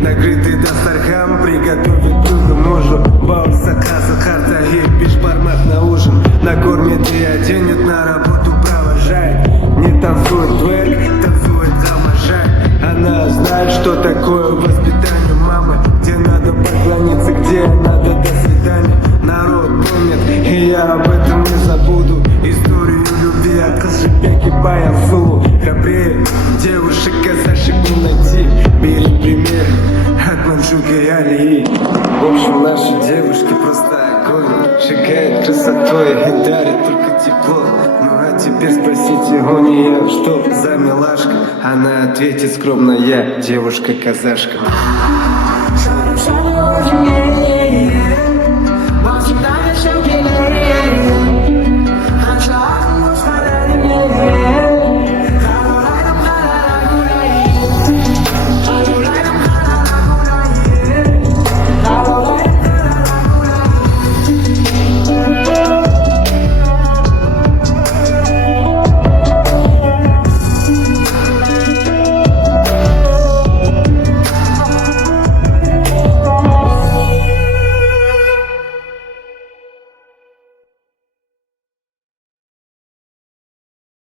Накрытый дастархан приготовит друга мужу. Баул заказа, харта-хит, бишбармак на ужин. Накормит и оденет, на работу провожает. Не танцует твэрк, танцует замажай. Она знает, что такое воспитание мамы, где надо поклониться, где надо до свидания. Народ помнит, и я об этом не забуду. Историю любви от Калшипеки Баясулу. Храбрее девушек казашек не найти. Бери пример от Манчжуга и Алии. В общем, наши девушки просто огонь. Шагает красотой и дарит только тепло. Ну а теперь спросите у нее, что за милашка. Она ответит скромно: я девушка-казашка.